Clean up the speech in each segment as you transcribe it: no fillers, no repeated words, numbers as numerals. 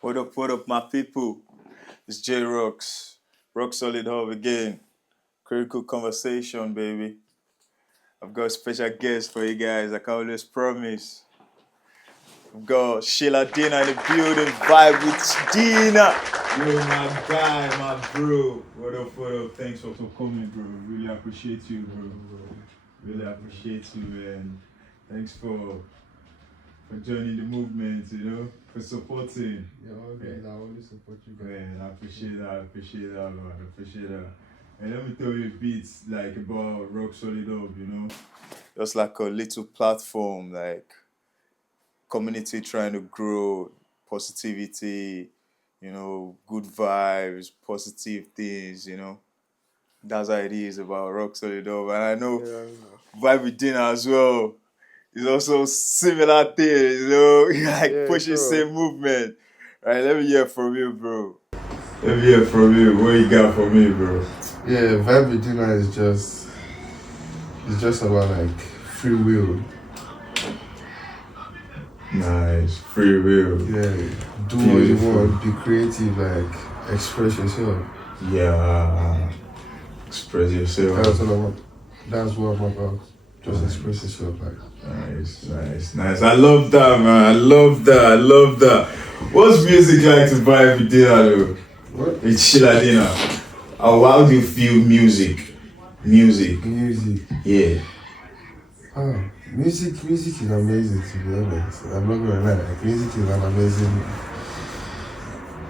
What up, my people? It's J Rocks, Rock Solid Hub again. Critical conversation, baby. I've got a special guest for you guys, like I always promise. I've got Shiladinar in the building, vibe with Dina. Yo, my guy, my bro. What up? Thanks for coming, bro. Really appreciate you, bro. Really appreciate you, man. Thanks for joining the movement, for supporting. Yeah, always, I always support you guys. Man, I appreciate that, man. I appreciate that. And let me tell you a bit like about Rock Solid Hub, Just like a little platform, like community trying to grow, positivity, good vibes, positive things, That's how it is about Rock Solid Hub. And I know Vibe with Dinner as well. It's also similar things, pushing same movement. Right, let me hear from you, bro. Let me hear from you. What you got for me, bro? Yeah, Vibe with Dinner is just about like free will. Nice, free will. Yeah, do what you want, be creative, like express yourself. Yeah, express yourself. That's what I'm about. Just express yourself, like. Nice. I love that, man. I love that. What's music like to vibe with Dinner, though? What? It's Shiladinar. How do you feel music? Music. Yeah. Music is amazing, to be honest. I'm not gonna lie. Like, music is an amazing.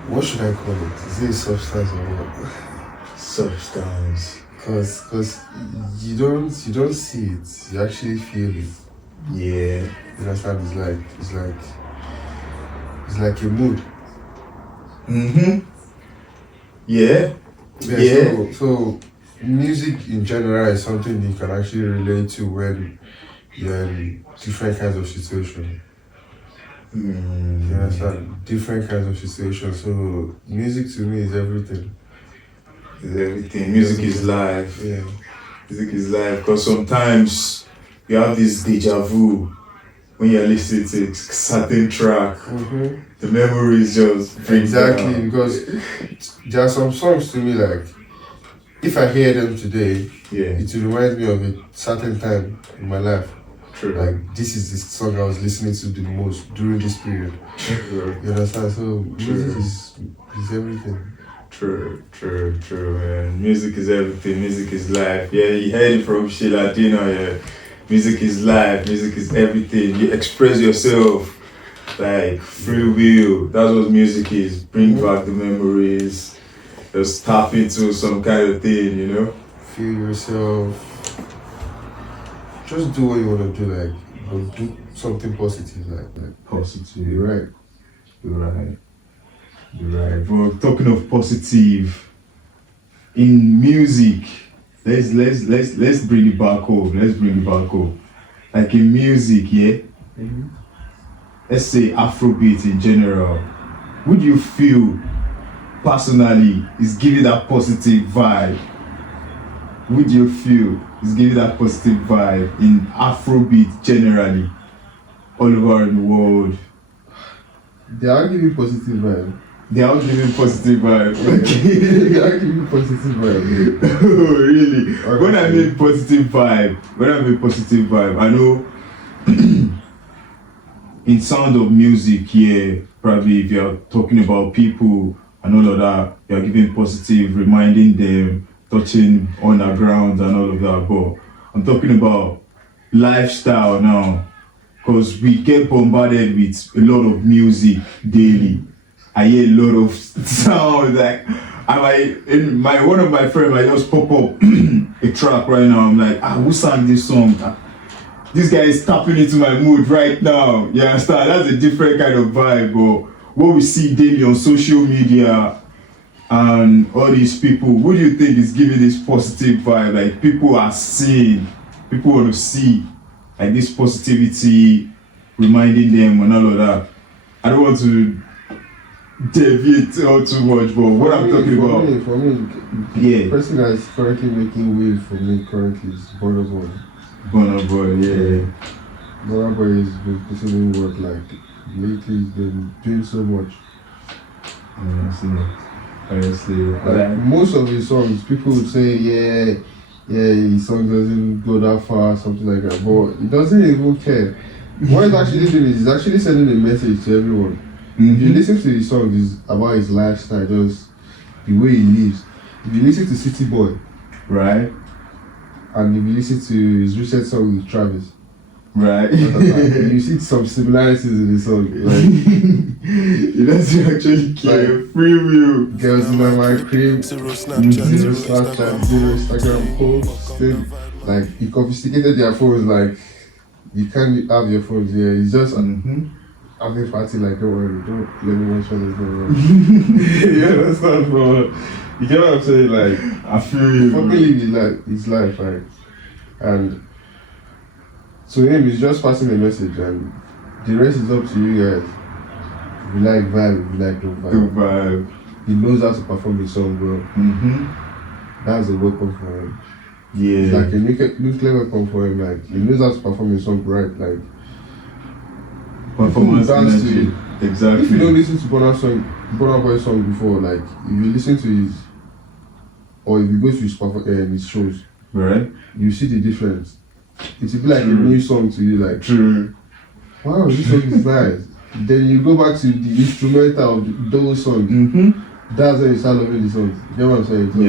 What should I call it? Is it a substance or what? Substance. Cause you don't see it. You actually feel it. Yeah. You understand? It's like a mood. Yeah. So music in general is something you can actually relate to when you're in different kinds of situations. You understand? Different kinds of situations. So music to me is everything. Music is life. Yeah. Music is life because sometimes you have this deja vu when you're listening to a certain track. The memories just bring exactly down. Because there are some songs to me like if I hear them today, it will remind me of a certain time in my life. True. Like this is the song I was listening to the most during this period. True. You understand? So music is everything. True, man. Music is everything. Music is life. Yeah, you heard it from Shiladinar. Yeah, music is life. Music is everything. You express yourself, like free will. That's what music is. Bring back the memories. Just tap into some kind of thing, Feel yourself. Just do what you want to do, like, but do something positive, like. Positive. You're right. But talking of positive, in music, let's bring it back home. Like in music, yeah. Let's say Afrobeat in general. Would you feel personally is giving that positive vibe? Would you feel is giving that positive vibe in Afrobeat generally, all over in the world? They are giving positive vibe. They are giving positive vibe. They are giving positive vibe. Oh, really? When I mean positive vibe, I know in sound of music, yeah, probably if you're talking about people and all of that, you're giving positive, reminding them, touching on the ground and all of that. But I'm talking about lifestyle now, because we get bombarded with a lot of music daily. I hear a lot of sound, like one of my friends might just pop up a track right now. I'm like, who sang this song? This guy is tapping into my mood right now. You understand? That's a different kind of vibe. But what we see daily on social media and all these people, what do you think is giving this positive vibe? Like people are seeing, people want to see like this positivity, reminding them and all of that. I don't want to deviate all too much, but what I'm talking about. For me, the person that is currently making waves for me currently is Burna Boy. Burna Boy, yeah. Burna Boy has been putting in work like lately. He's been doing so much. Honestly, Like most of his songs, people would say, yeah, his song doesn't go that far, something like that. But he doesn't even care. What he's actually doing is he's actually sending a message to everyone. If you listen to his songs, it's about his lifestyle, just the way he lives. If you listen to City Boy, right, and if you listen to his recent song with Travis, right, you see some similarities in the song. Like, he doesn't actually care. Like, Free will. girls in my crib, Zero Snapchat, zero Snapchat, zero Instagram posts. Like, he confiscated their phones. Like, you can't have your phones here. He's just having party. Like, don't worry, don't let me mention this. Don't worry. You understand, bro? You get what I'm saying? Like, I feel you. fucking live his life, like, and to him, he's just passing a message, and the rest is up to you guys. If you like vibe, if you like don't The vibe. vibe. He knows how to perform his song, bro. That's a weapon for him. Yeah. It's like a nuclear weapon for him. Like, he knows how to perform his song right. Like, Performance people dance to energy. it. Exactly. If you don't listen to Burna Boy's song before, like, if you listen to his, or if you go to his shows, right. you see the difference. It will be like True. a new song to you, like, True. wow, this song is nice. Then you go back to the instrumental of those songs. That's when you start loving the songs. You get what I'm saying? So,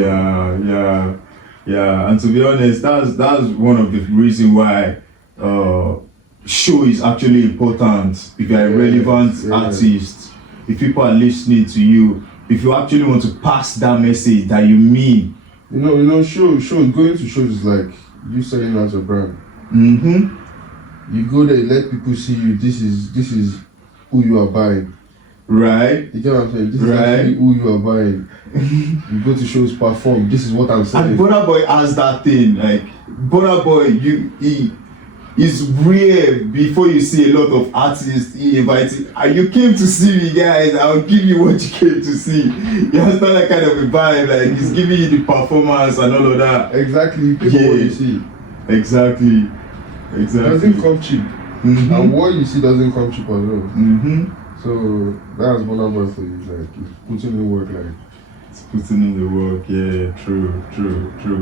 Yeah. And to be honest, that's one of the reasons why show is actually important. If you're a relevant artist, if people are listening to you, if you actually want to pass that message that you mean. You know, shows, going to shows is like you selling out your brand. You go there, let people see you. This is who you are buying. Right. You get what I'm saying? This is actually who you are buying. You go to shows, perform. This is what I'm saying. And Burna Boy has that thing. Like Burna Boy, he is rare. Before you see a lot of artists, he invited. You came to see me, guys. I'll give you what you came to see. You understand that kind of a vibe. Like he's giving you the performance and all of that. Exactly. You pay for what you see. Exactly. It doesn't come cheap. And what you see doesn't come cheap as well. So that's Burna Boy for you. Like, he's putting in work. Like, it's putting in the work. Yeah, true.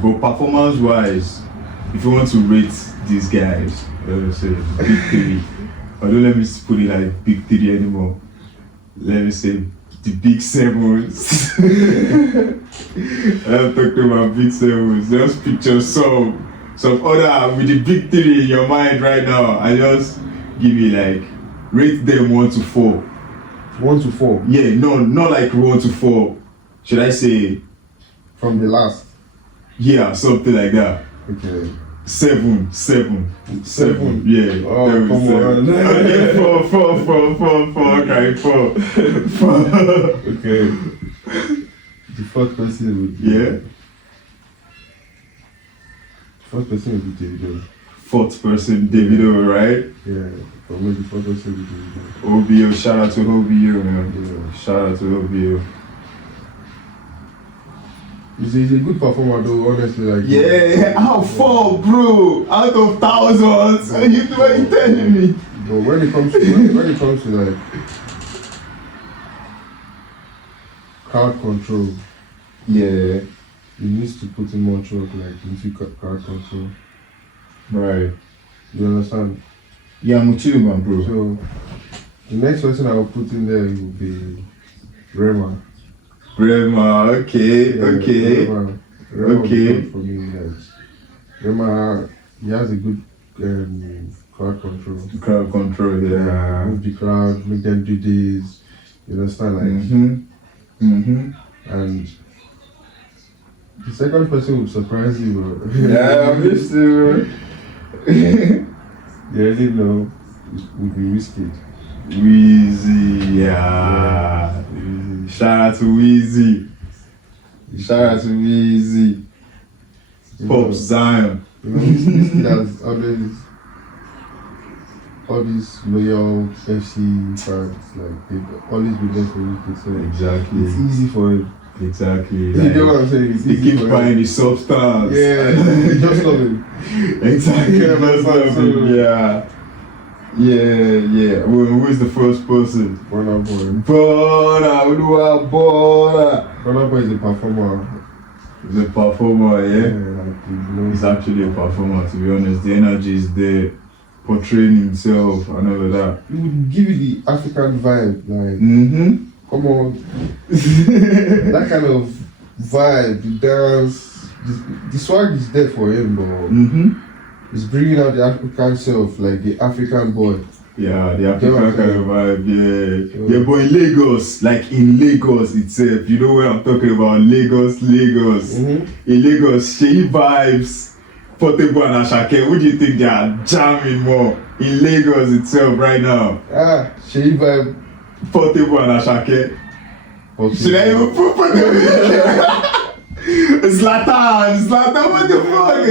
But performance-wise, if you want to rate these guys, let me say big three. But don't let me put it like big three anymore. Let me say the big sevens. I'm talking about big sevens. Just picture some other with the big three in your mind right now. I just give you like rate them 1 to 4. 1 to 4. Yeah, no, not like 1 to 4. Should I say? From the last. Yeah, something like that. Okay. 7. Yeah. Oh, there we come seven. on. Okay, 4. Okay, 4. Okay. The fourth person would be. Yeah. Fourth person would be Davido. Fourth person, Davido, right? Yeah. For me, the fourth person would be Davido. OBO, shout out to OBO, man. Yeah. Shout out to OBO. He's a good performer though, honestly. Like, Yeah, out 4, bro. Out of thousands. What are you telling me? But when it comes to like crowd control, Yeah. he needs to put in more work like into crowd control. Right. You understand? Yeah, I'm with you, man, bro. So the next person I will put in there will be Rema. Rema, okay. Rema Okay. is good for me, like, Rema, he has a good crowd control. Crowd control, yeah. Move the crowd, make them do this. You understand, like. And the second person will surprise you, bro. Yeah, I miss you. You already know it would be Whiskey. Weezy, yeah. Weezy. Shout out to Weezy. Pop Zion. You know, Whiskey has all these loyal FC fans, like they've always been there for Whiskey, so Exactly. it's easy for him. Exactly. You get what I'm saying? It's They easy keep for buying him. the substance. Yeah, you just love him. Exactly. Yeah, Just love so- him. Yeah. Yeah. Well, who is the first person? Burna Boy. Burna Boy is a performer. He's a performer, yeah? He's He's actually a performer, to be honest. The energy is there, portraying himself and all of that. He would give you the African vibe, like, come on. That kind of vibe, the dance, the swag is there for him, but he's bringing out the African self, like the African boy. Yeah, the African kind of vibe, yeah. But in Lagos, like in Lagos itself, you know where I'm talking about, Lagos. In Lagos, Sheyi vibes, Portable and Ashake, who do you think they are jamming more in Lagos itself right now? Sheyi vibe. Portable and Ashake. Should I even put Portable? Zlatan, what the fuck?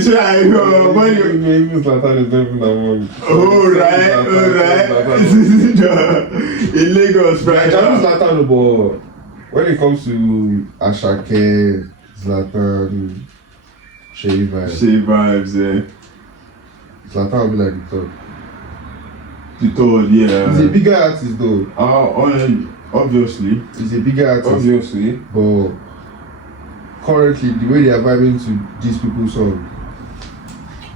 Should I Even Zlatan is definitely among. Alright. In Lagos, right now. Zlatan, but when it comes to Ashake, Zlatan, Sheyi vibes, yeah. Zlatan will be like the third. The third, yeah. He's a bigger artist though. Obviously. He's a bigger artist. Obviously. But currently, the way they are vibing to these people's songs,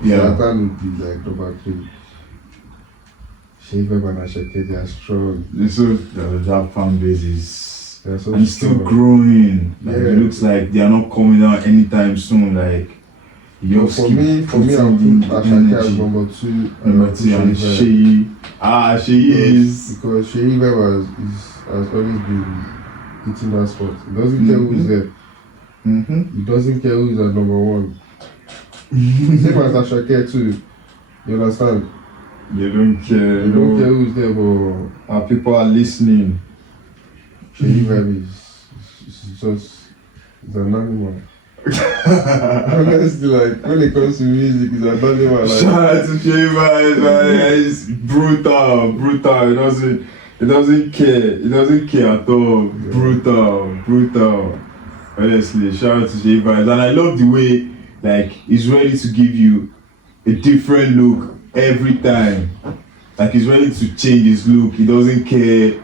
Zlatan would be like number 3. Sheyi and Ashake, they are strong. That fan base is and still growing. Like, it looks like they are not coming down anytime soon. Like, for me, I'll put Ashake as number 2. And Sheyi. Sheyi is because Sheyi has always been hitting that spot. He doesn't care who's there. He doesn't care who's at number 1. Same as Ashake too. You understand? They don't care. They don't care who's there, but our people are listening. Sheyi vibe is just an animal. Honestly, like when it comes to music, it's an animal. Like, shout out to Sheyi vibes, man. It's brutal. It doesn't care at all. Brutal. Honestly, shout out to Sheyi vibes, and I love the way like he's ready to give you a different look every time. Like he's ready to change his look. He doesn't care.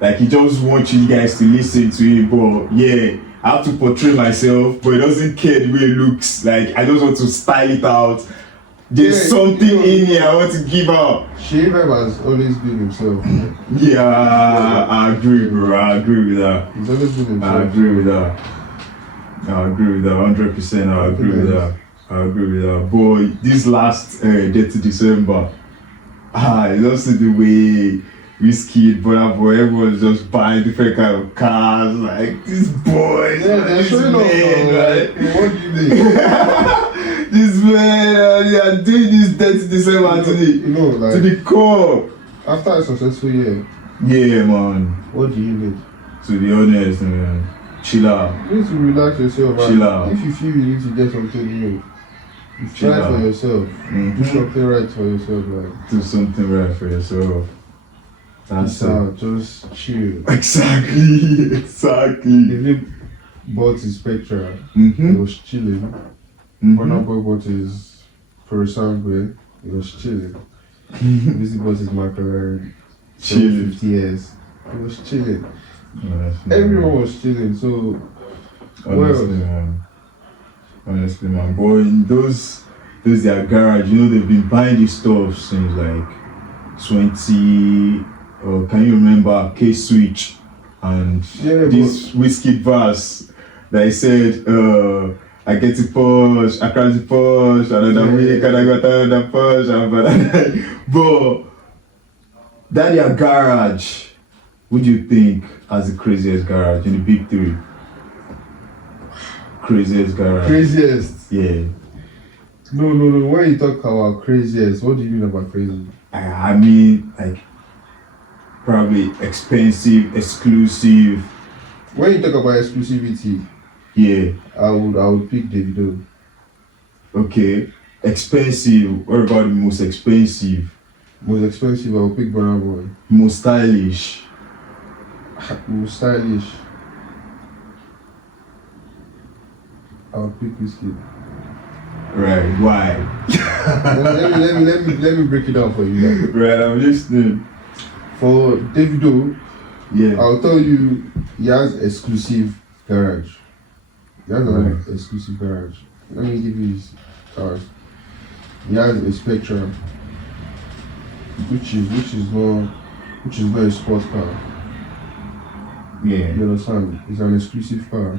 Like he just wants you guys to listen to him. But yeah, I have to portray myself, but he doesn't care the way it looks. Like I just want to style it out. There's something in here I want to give out. Sheyi has always been himself. Yeah, I agree, bro. I agree with that. He's always been himself. I agree with that. 100%. I agree with that. Boy, this last day to December, you don't see the way Wizkid, Burna Boy, everyone's just buying different kind of cars. Like these boys, they're showing off. Like, what do you mean? This man, they are doing this day to December to the core. After a successful year, yeah, man. What do you need? To be honest, man. Chill out. You need to relax yourself. Chill out. If you feel you need to get something new, you try for yourself. Do something right for yourself. Like do something right for yourself. That's it. Just chill. Exactly. If he bought his Spectra, he was chilling. Burna Boy bought his Perosangwe, he was chilling. Busy bought his McLaren, 50 years, he was chilling. Everyone was chilling, so honestly, man, boy, those their garage, you know, they've been buying this stuff since like 20. Can you remember K-Switch and this Wizkid verse that he said, I get to push, I can't push, another week, and I got another push, but that your garage, what do you think has the craziest garage in the big 3? Craziest garage. Craziest? Yeah. No. When you talk about craziest, what do you mean about crazy? I mean, like, probably expensive, exclusive. When you talk about exclusivity, yeah, I would pick Davido. Okay. Expensive. What about the most expensive? Most expensive, I would pick Burna Boy. Most stylish. Most stylish, I would pick Wizkid. Right, why? let me break it down for you. Like, Right, I'm listening. for Davido, Yeah. I'll tell you, he has exclusive garage. He has Right. an exclusive garage. Let me give you his cars. He has a Spectra, which is not a sports car. Yeah. You understand? It's an exclusive car.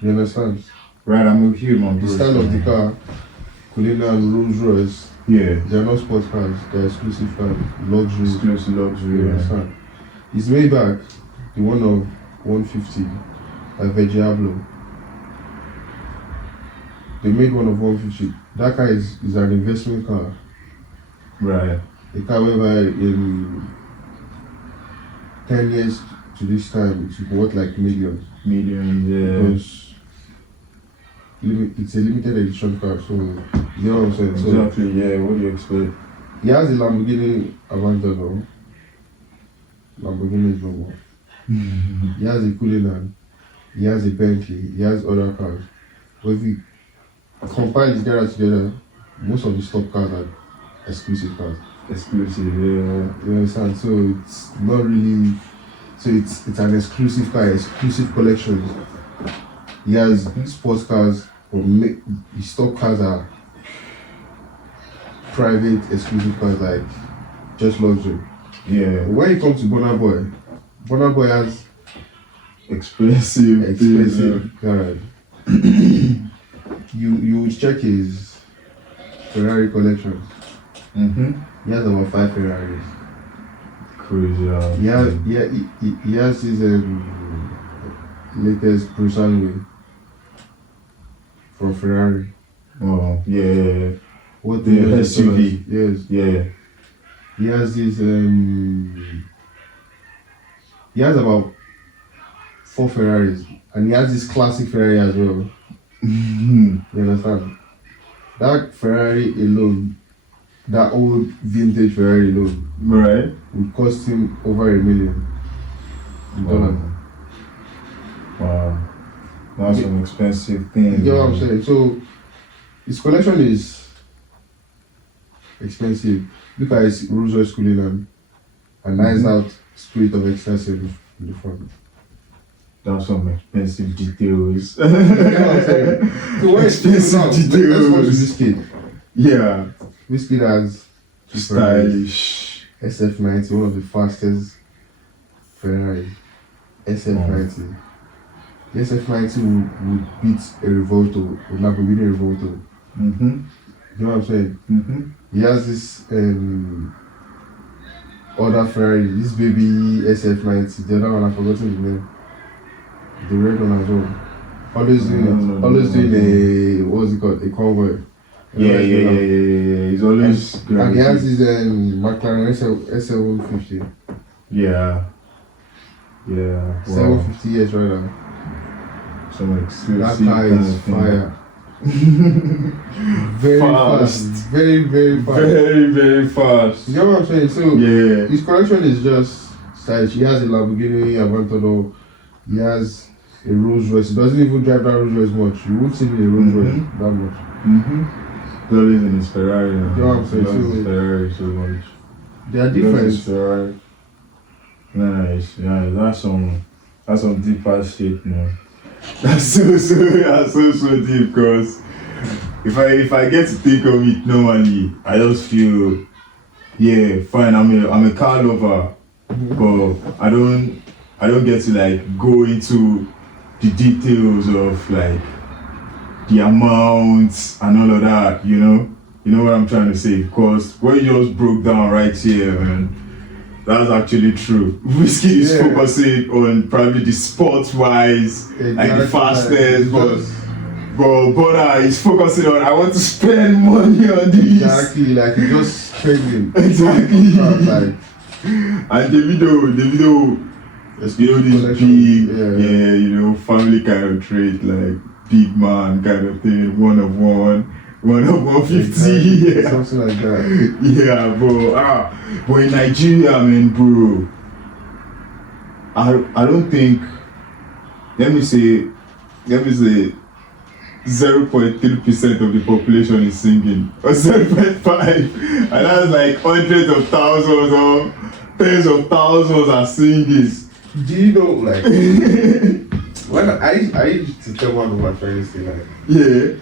You understand? Right, I'm with you, man. The style of the car, Cullinan and Rolls Royce, Yeah. they are not sports cars, they're exclusive cars, luxury. Exclusive luxury. You Yeah. understand? His Maybach, the one of 150, a Vegiablo. They made one of 150. That car is an investment car. Right. The car whereby in 10 years to this time it's worth like millions. Millions, yeah. Because it's a limited edition car, so you know what I'm saying? Exactly, yeah. What do you expect? He has a Lamborghini Aventador. Lamborghini is no more. He has a Cullinan. He has a Bentley. He has other cars. But if you compile his garage together, most of the stock cars are exclusive cars. Exclusive, yeah. You understand? So it's not really. So it's an exclusive car, exclusive collection. He has sports cars, but his stock cars are private, exclusive cars, like just luxury. Yeah. When it comes to Burna Boy has Expensive. expensive garage. You check his Ferrari collection. Mm-hmm. He has about 5 Ferraris. Crazy. He has his latest Brusanway from Ferrari. Oh, yeah. What The SUV. Yes. Yeah. He has his he has about 4 Ferraris, and he has this classic Ferrari as well. You understand? That Ferrari alone, that old vintage Ferrari alone, Right. would cost him over $1 million. Wow. That's an expensive thing. You get what I'm saying? So his collection is expensive. Look at his Rolls Royce Cullinan, a nice out Spirit of Ecstasy in the front. That's some expensive details. You get what I'm saying? So what Expensive now, let's watch this kid. Yeah. This kid has two Ferraris. Stylish. SF90, one of the fastest Ferrari. SF90. The SF90 would beat a Revolto, a Lamborghini Revolto. Mm-hmm. You know what I'm saying? Mm-hmm. He has this other Ferrari, this baby SF90. The other one, I've forgotten the name. The red one as well. Always doing a, what's it called? A convoy. Yeah. He's always And he has his McLaren S750. Yeah. Wow. 750 years right now. Some exclusive. That car is fire. Very fast. Very, very fast. Very fast. You know what I'm saying? So Yeah. his collection is just stylish. He has a Lamborghini Aventador. He has a Rolls Royce. He doesn't even drive that Rolls Royce much. You won't see him in a Rolls Royce that much. Mm-hmm. He's always in his Ferrari. You know what I'm saying? He loves So his Ferrari so much. they are He loves different. his Ferrari. Nice. Yeah, that's some deep ass shit, man. That's so deep, cause if I get to think of it normally, I just feel, yeah, fine. I'm a car lover, but I don't get to like go into the details of like the amounts and all of that. You know what I'm trying to say? Because what you just broke down right here, man. That's actually true. Whiskey is focusing on probably the sports wise, like the fastest, but Butter is focusing on I want to spend money on this. Exactly, like he just spending. Exactly. Like, and Davido, this big, family kind of trait, like big man kind of thing, one of 150, exactly. Something like that. Yeah, bro. But in Nigeria, man, bro, I don't think. Let me say, 0.3% of the population is singing, or 0.5, and that's like hundreds of thousands or tens of thousands are singing. Do you know, like, when I used to tell one of my friends, like, Yeah.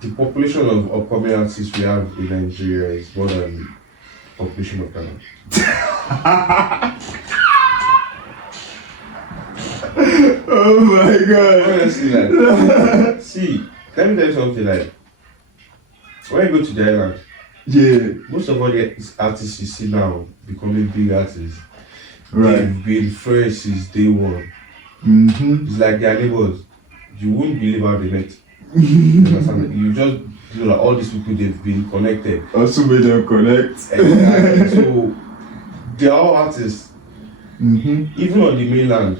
the population of upcoming artists we have in Nigeria is more than the population of Ghana. Oh my god. Honestly, like, see, let me tell you something, like, when you go to the island, Yeah. most of all the artists you see now becoming big artists, Right. they've been friends since day one. Mm-hmm. It's like their neighbors. You wouldn't believe how they met. You understand? You just you know, like all these people, they've been connected. Also made them connect. Exactly. So they are all artists. Mm-hmm. Even on the mainland,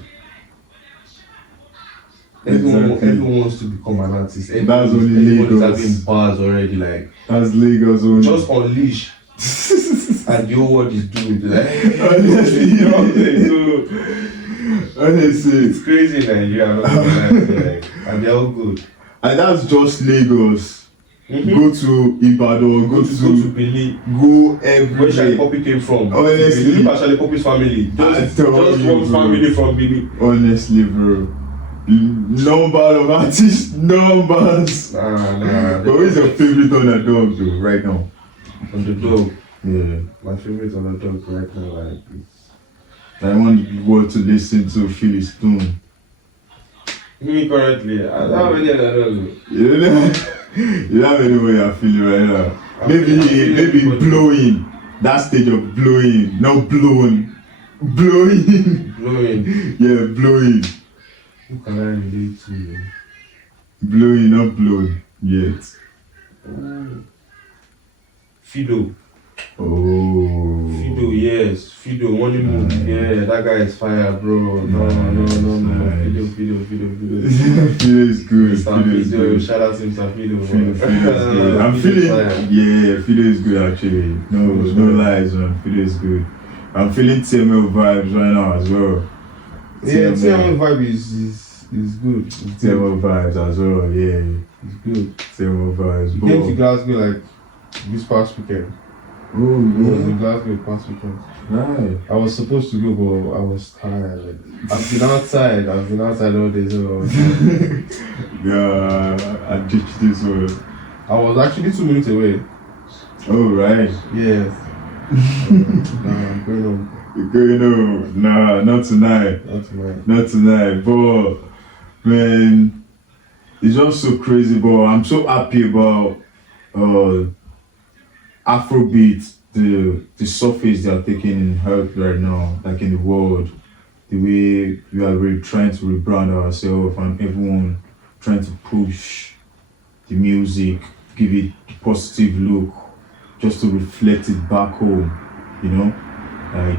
everyone wants to become an artist. That's only Everybody's Lagos. having bars already, like That's Lagos only. just unleash. And the whole world is doing like Honestly, you know what I'm saying? So honestly. it's crazy in Nigeria, I'm not gonna lie to you, like, and they're all good. And that's just Lagos. Mm-hmm. Go to Ibadan, go Go to to Beli, go where Shali everywhere. Poppy came from. Honestly. Look at Shali Poppy's family. Just tell one you, bro. family from Beli. Honestly, bro. Number of artists, numbers. Nah. But who's your favorite underdog though, right now? Underdog. Yeah. My favorite underdog right now, like, it's I want people to listen to Philly Stone. me currently. I don't have any underdog. You know, you have any way you're feeling right now. I'm feeling Maybe good. blowing. That stage of blowing, not blown. Blowing. Blowing. Yeah, blowing. Who can I relate to? Blowing, not blown yet. Fido. Oh. Fido, yes. Fido, Money Moon. Yeah, that guy is fire, bro. No. Nice. Fido. Fido is good. Mr. Fido is Fido. good. Shout out to Mr. Fido. Fido is good. I'm Fido's feeling, fire. yeah, Fido is good actually. No lies, man. Fido is good. I'm feeling TML vibes right now as well. Yeah, TML vibe is good. It's good. TML vibes as well, yeah. It's good. TML vibes. You came to Glasgow like this past weekend. I was in Glasgow past weekend. Right. I was supposed to go, but I was tired. Like, I've been outside all day, so Yeah, I ditched this one. I was actually 2 minutes away. Oh, right. Yes. I'm going home. You're going home. Nah, not tonight. Not tonight. Not tonight. But, man, it's just so crazy, but I'm so happy about Afrobeat, the surface they are taking in health right now, like in the world, the way we are really trying to rebrand ourselves and everyone trying to push the music, give it a positive look, just to reflect it back home, you know? Like,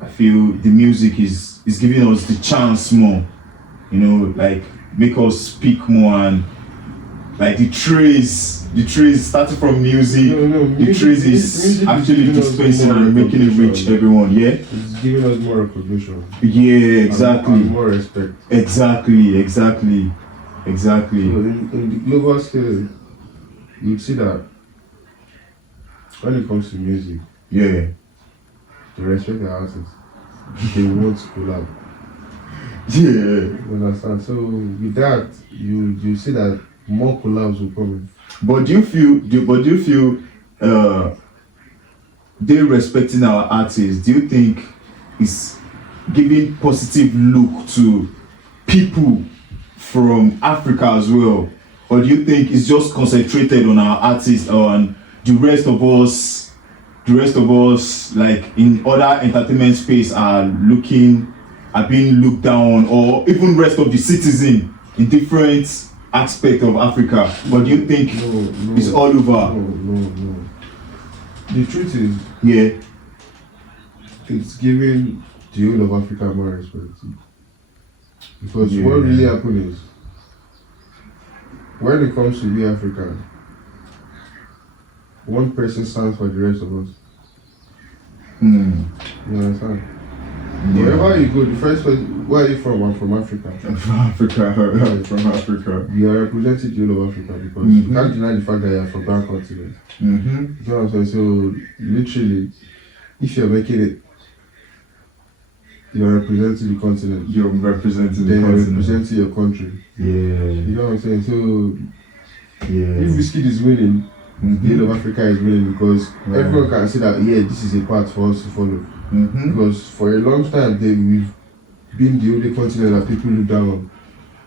I feel the music is giving us the chance more, you know, like make us speak more and like the trace starting from music, the trace is actually dispensing and making it reach everyone, yeah? It's giving us more recognition. Yeah, exactly. And more respect. Exactly. So in the global scale, you'd see that when it comes to music, Yeah. they respect the artists. They want to collab. Yeah. You understand? So with that, you see that more collabs will come in. But do you feel they respecting our artists, do you think it's giving positive look to people from Africa as well? Or do you think it's just concentrated on our artists and the rest of us like in other entertainment space are being looked down, or even rest of the citizen in different aspect of Africa? But do you think it's all over? No. The truth is, Yeah. it's giving the whole of Africa more respect. Because Yeah. what really happens is, when it comes to we African, one person stands for the rest of us. You understand? Wherever you go, the first person, where are you from? I'm from Africa. From Africa, from Africa. You are representing the whole of Africa because you can't deny the fact that you are from that continent. You know what I'm saying? So, literally, if you're making it, you're representing the continent. You're representing then the you're continent. representing your country. Yeah. You know what I'm saying? So, Yeah. if Wizkid is winning, the whole of Africa is winning because everyone can see that, yeah, this is a path for us to follow. Because for a long time, we've been the only continent that people look down on.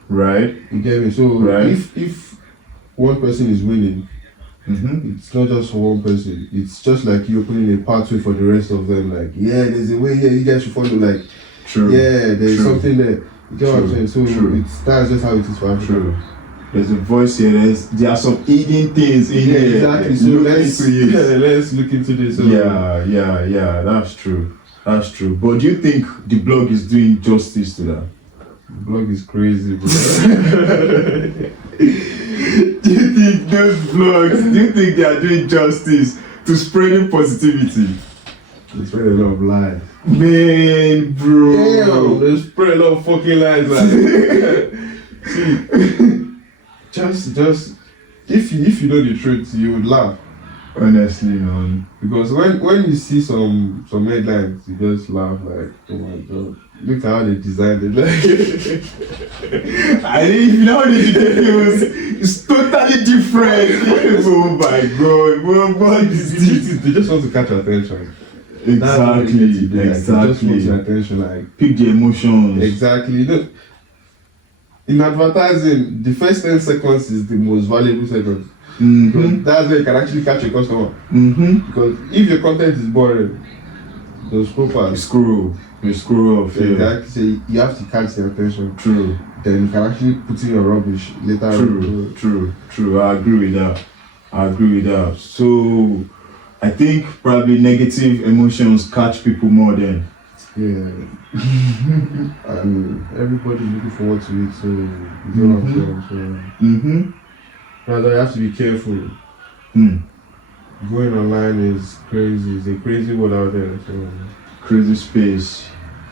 Right. You get me? So if one person is winning, it's not just for one person. It's just like you opening a pathway for the rest of them. Like, yeah, there's a way. Yeah, you guys should follow. Like, yeah, there's something there. You get what I'm saying? So that's just how it is for Africa. There's a voice here. There are some hidden things in here. Exactly. So let's look into this. So. Yeah. That's true. But do you think the blog is doing justice to that? The blog is crazy, bro. Do you think those blogs, they are doing justice to spreading positivity? They spread a lot of lies. Man, bro. Damn, they spread a lot of fucking lies. Like. See, just if you know the truth, you would laugh. Honestly, man. Because when you see some headlines, you just laugh like, oh my god, look how they designed it. I think if you know the details, it's totally different. Oh my god, what is this? They just want to catch attention. Exactly. They just want your attention, like pick the emotions. Exactly. You know, in advertising, the first 10 seconds is the most valuable seconds. That's where you can actually catch a customer. Because if your content is boring, they'll scroll past. You scroll off. Exactly. So you have to catch their attention. True. Then you can actually put in your rubbish later on. True. I agree with that. So I think probably negative emotions catch people more than. Yeah. And everybody's looking forward to it, so you know what I'm saying? Rather, you have to be careful. Going online is crazy. It's a crazy world out there. So crazy space.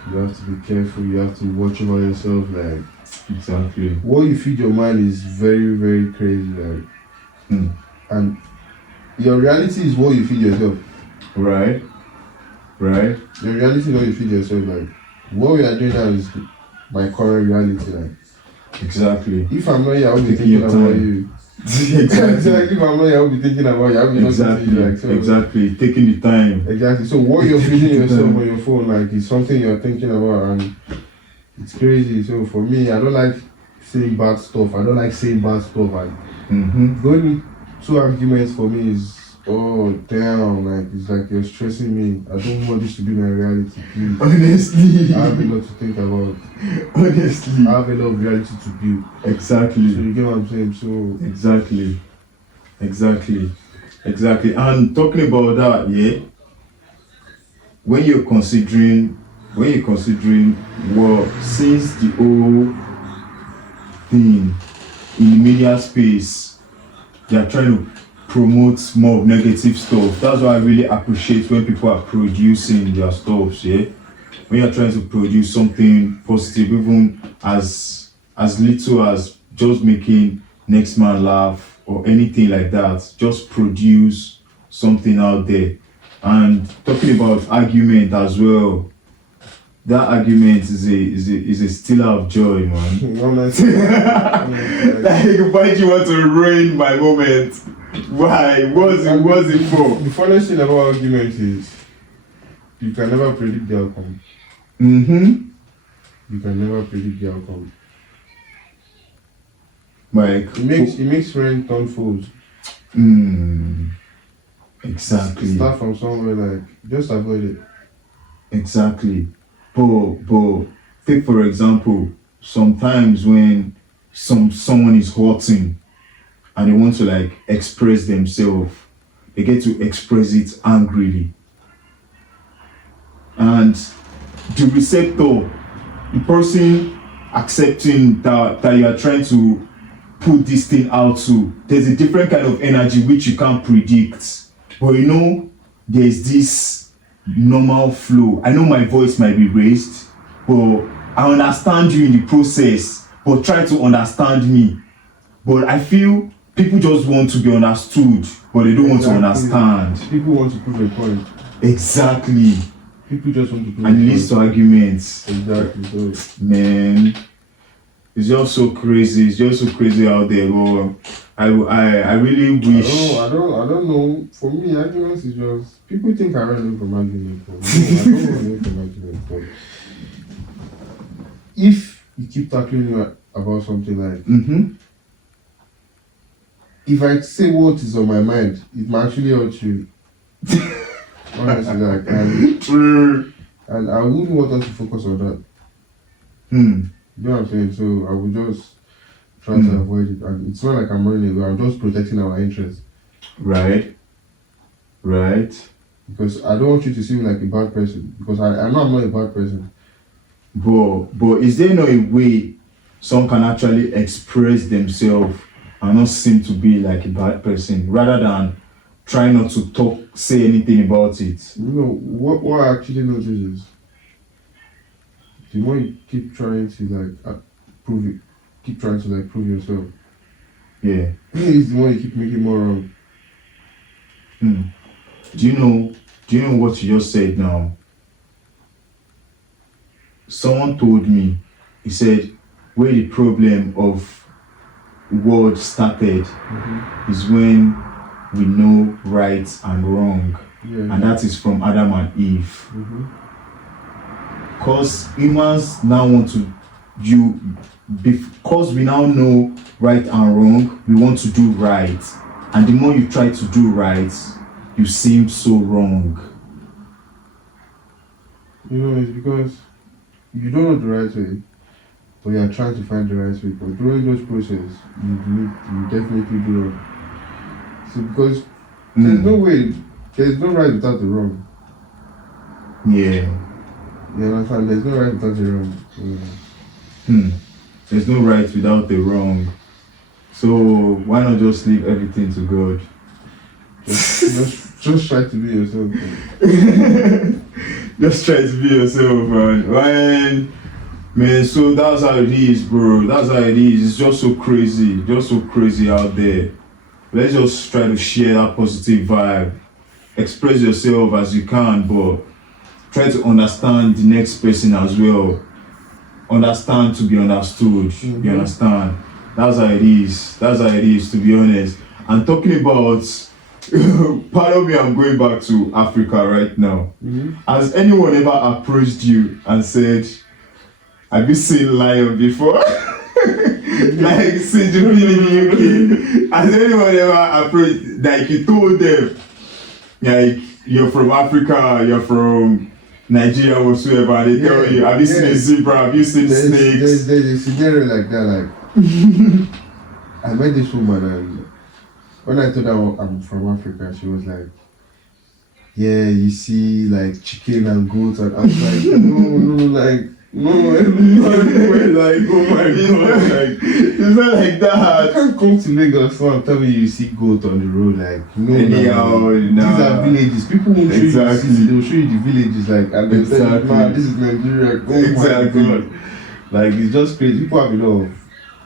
You have to be careful. You have to watch over yourself. Like, exactly. What you feed your mind is very, very crazy. Like, and your reality is what you feed yourself. Right. Your reality is what you feed yourself. Like, what we are doing now is my current reality. Like, exactly. If I'm not here, I'll be thinking about you. Exactly. If I'm not here, I'll be thinking about you. I'll be exactly. Taking the time. Exactly. So what you're feeding yourself on your phone, like, is something you're thinking about, and it's crazy. So for me, I don't like saying bad stuff. And going two arguments for me is, oh damn, like, it's like you're stressing me. I don't want this to be my reality, please. Honestly, I have a lot to think about. Honestly, I have a lot of reality to build. Exactly. So you get what I'm saying? So exactly. And talking about that, yeah. When you're considering what, since the whole thing in the media space, they are trying to promote more negative stuff. That's why I really appreciate when people are producing their stuff, yeah. When you're trying to produce something positive, even as little as just making next man laugh or anything like that, just produce something out there. And talking about argument as well, that argument is a stealer of joy, man. Like, why do you want to ruin my moment? Why? What's it for? The funniest thing about argument is you can never predict the outcome. You can never predict the outcome. Like, it makes friends turn foes. Exactly. Start from somewhere, like, just avoid it. Exactly. But take for example, sometimes when someone is hurting and they want to like express themselves, they get to express it angrily. And the receptor, the person accepting that you are trying to put this thing out to, there's a different kind of energy which you can't predict. But you know, there's this normal flow. I know my voice might be raised, but I understand you in the process, but try to understand me. But I feel people just want to be understood, but they don't want to understand. People want to prove a point. Exactly. People just want to prove And a it point. leads to arguments. Exactly. So, Man, it's just so crazy. It's just so crazy out there. But I really wish. I don't know. For me, arguments is just people think I run away from arguments. But no, I don't run away from arguments. But if you keep tackling me about something like, Mm-hmm. if I say what is on my mind, it might actually hurt you. Honestly, like, True. and I wouldn't want us to focus on that. Hmm. You know what I'm saying? So I would just try to avoid it. And it's not like I'm running away. I'm just protecting our interests. Right. Right. Because I don't want you to see me like a bad person. Because I know I'm not a bad person. But is there not a way some can actually express themselves and not seem to be like a bad person, rather than try not to say anything about it? You know, what I actually notice is the more you keep trying to prove it, keep trying to prove yourself, Yeah. it's the more you keep making more wrong. Do you know what you just said now? Someone told me, he said, where the problem of world started is when we know right and wrong. Yeah. And that is from Adam and Eve. Mm-hmm. Because humans now want to because we now know right and wrong, we want to do right. And the more you try to do right, you seem so wrong. You know, it's because you don't know the right way, but you are trying to find the right way. But during those processes, you definitely do wrong. So because there's no way, there's no right without the wrong. Yeah. You understand? There's no right without the wrong. There's no right without the wrong. So why not just leave everything to God? Just try to be yourself. Just try to be yourself, man. Man, so that's how it is, bro. That's how it is. It's just so crazy out there. Let's just try to share that positive vibe. Express yourself as you can, but try to understand the next person as well. Understand to be understood. You understand? That's how it is. That's how it is, to be honest. And talking about, pardon me, I'm going back to Africa right now. Has anyone ever approached you and said, have you seen lion before? Like, since you've been in the UK, has anyone ever approached, like, you told them, like, you're from Africa, you're from Nigeria, whatsoever, and they tell you, have you seen a zebra, have you seen snakes? There's a scenario like that, like, I met this woman, and when I told her I'm from Africa, she was like, yeah, you see, like, chicken and goats, and I was like, no, everywhere, like, oh my god, like, it's not like that. You can't come to Lagos now and tell me you see goat on the road, like, no, Anyhow, these are villages. People won't show you the city, they'll show you the villages, like, and they'll tell you, man, this is Nigeria, oh my god. Like, it's just crazy. People have a lot of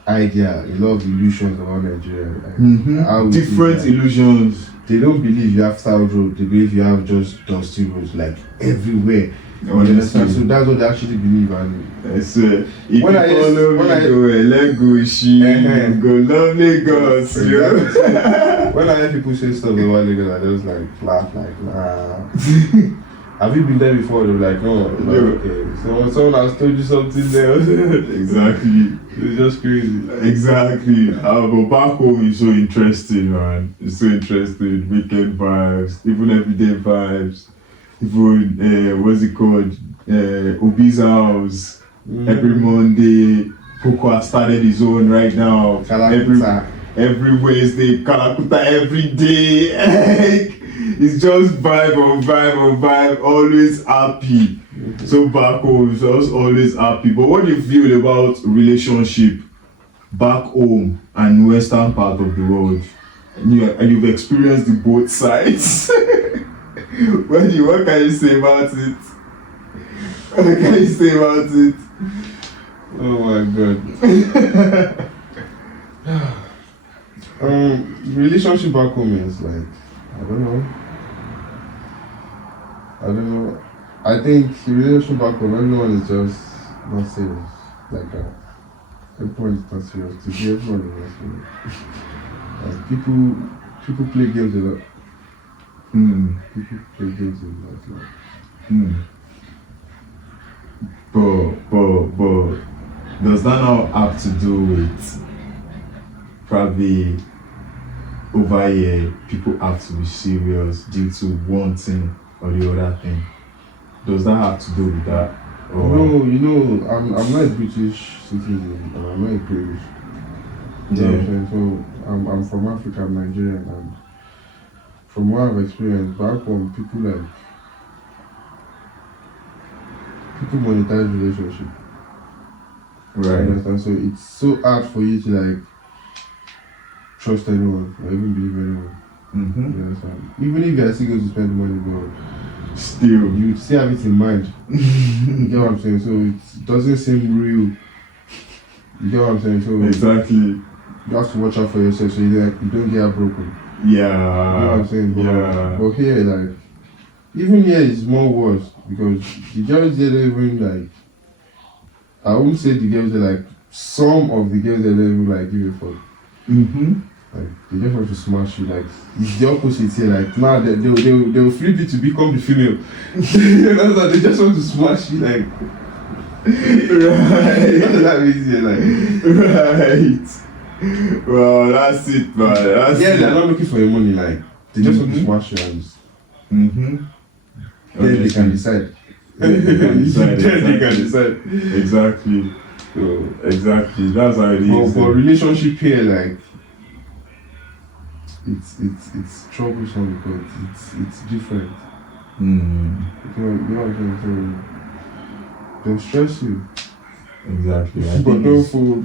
idea, a lot of illusions about Nigeria. Like, how we Different think, illusions. they don't believe you have South Road, they believe you have just dusty roads, like, everywhere. You understand? So that's what they actually believe. And I swear, if when you I follow me to Elegushi, go love Lagos, when I hear people say stuff about Lagos, I just like laugh, like, nah. Have you been there before? They're like, no. Like, okay. So someone has told you something there. Exactly. It's just crazy. Exactly. But back home is so interesting, man. It's so interesting. Weekend vibes, even everyday vibes. Even, what's it called? Obi's house. Every Monday. Coco has started his own right now. Every Wednesday. Kalakuta every day. It's just vibe on vibe, always happy. So back home, it's just always happy. But what do you feel about relationship back home and western part of the world? And you've experienced the both sides. What can you say about it? What can you say about it? Oh my god. Relationship back home is like, I don't know. I think relationship back home, everyone is just not serious like that. Everyone is not serious. To be everyone is not serious. Like people play games a lot. People play games a lot. But does that not have to do with probably over here people have to be serious due to one thing or the other thing? Does that have to do with that? Or? No, I'm not a British citizen and I'm not a British. You know what I'm saying? So I'm from Africa, I'm Nigerian, and from what I've experienced back home, people monetize relationship. Right. You understand? So it's so hard for you to like trust anyone or even believe anyone. You understand? Even if you're still going to spend money, but still you still have it in mind. You get what I'm saying? So it doesn't seem real. You get what I'm saying? So exactly. You have to watch out for yourself so you don't get broken. Yeah. You know what I'm saying? But Yeah. here, like, even here it's more worse because the girls they don't even like. I won't say the girls they like. Some of the girls they don't even like give a fuck. Like they just want to smash you. Like it's the opposite here. Like now they'll flip it to become the female. You know that they just want to smash you. Like right. That easy. Like right. Well, that's it, man. They're not looking for your money. Like they just want to smash you and. Then they can decide. They can decide. Exactly. So, exactly. That's how it is. But relationship here, like, it's troublesome because it's different. You know what I'm saying? So, they'll stress you. Exactly. But don't fold.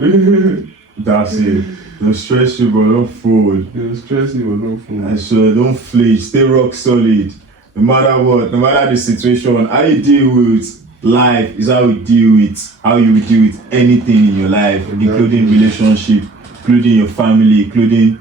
That's it. Don't stress you, but don't fold. They'll stress you, but don't fold. And so don't flinch. Stay rock solid. No matter what, no matter the situation, how you deal with life is how you deal with anything in your life, including relationship, including your family, including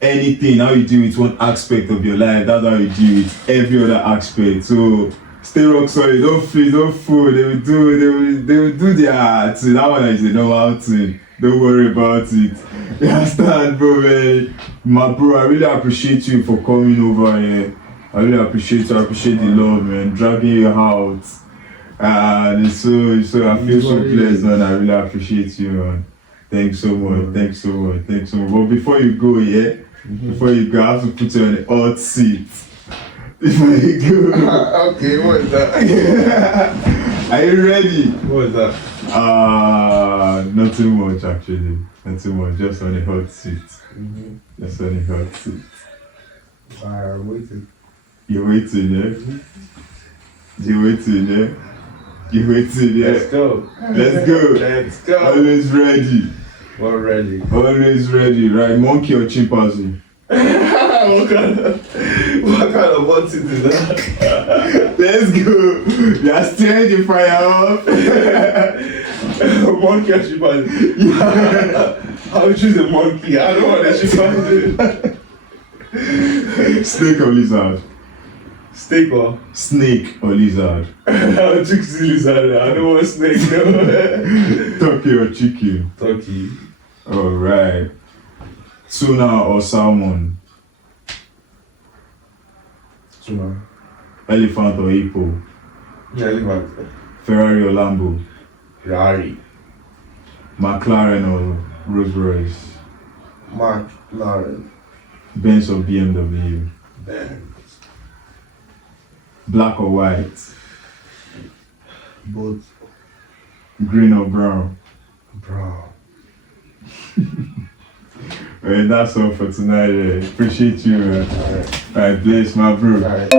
anything. How you deal with one aspect of your life, that's how you deal with every other aspect. So stay rock solid. Don't flinch. Don't fold. They will do their thing. That one is a normal thing. Don't worry about it. You understand, bro, man? My bro, I really appreciate you for coming over here. I really appreciate you. I appreciate the love, man. Dragging you out. And so I feel so blessed, man. I really appreciate you, man. Thanks so much. Thanks so much. But before you go, before you go, I have to put you on the hot seat. Before you go. Okay, what is that? Are you ready? What is that? Nothing much actually. Nothing much. Just on the hot seat. Just on the hot seat. I'm waiting. You're waiting, yeah? You're waiting, yeah? You're waiting, yeah? Let's go. Let's go. Let's go. Always ready. We're ready. Always ready, right? Monkey or chimpanzee? what kind of button is that? Let's go. You're stirring the fire up. Monkey or chimpanzee? Yeah. I would choose a monkey. I don't want a chimpanzee. Snake or lizard? Steak or? Snake or lizard? I would choose lizard. I don't want snake. Turkey or chicken? Turkey. Alright. Tuna or salmon? Tuna. Elephant or hippo? Elephant. Ferrari or Lambo? Ferrari. McLaren or Rolls Royce? McLaren. Benz or BMW? Benz. Black or white? Both. Green or brown? Brown. Well, that's all for tonight. Appreciate you. Alright, bless my bro. Alright.